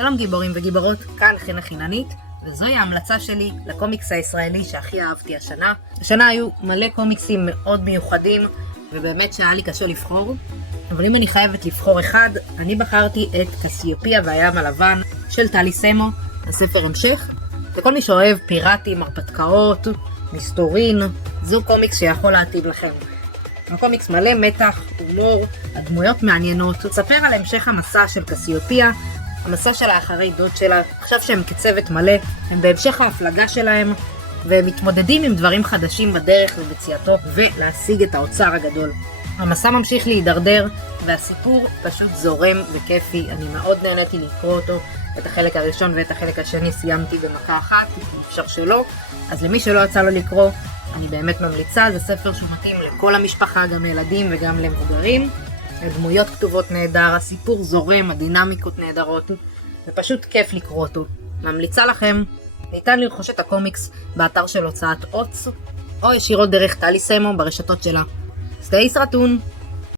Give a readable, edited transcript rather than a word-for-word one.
שלום גיבורים וגיבורות, כאן חנה חיננית, וזוהי ההמלצה שלי לקומיקס הישראלי שהכי אהבתי השנה. השנה היו מלא קומיקסים מאוד מיוחדים, ובאמת שהיה לי קשה לבחור. אבל אם אני חייבת לבחור אחד, אני בחרתי את קסיופיה והים הלבן של טלי סמו, הספר המשך. וכל מי שאוהב פיראטים, הרפתקאות, מסתורין, זו קומיקס שיכול להתאים לכם. הקומיקס מלא מתח, הומור, הדמויות מעניינות, תספר על המשך המסע של קסיופיה, המסע שלה אחרי דוד שלה. עכשיו שהם כצוות מלא, הם בהמשך ההפלגה שלהם, והם מתמודדים עם דברים חדשים בדרך למציאתו ולהשיג את האוצר הגדול. המסע ממשיך להידרדר, והסיפור פשוט זורם וכיפי. אני מאוד נהניתי לקרוא אותו. את החלק הראשון ואת החלק השני סיימתי במכה אחת, אפשר שלא. אז למי שלא יצא לו לקרוא, אני באמת ממליצה. זה ספר שהוא מתאים לכל המשפחה, גם לילדים וגם למבוגרים. הדמויות כתובות נהדר, הסיפור זורם, הדינמיקות נהדרות, ופשוט כיף לקרוא אותו. ממליצה לכם. ניתן לרכוש את הקומיקס באתר של הוצאת עוץ, או ישירות דרך טלי סמו ברשתות שלה. סטי סרטון!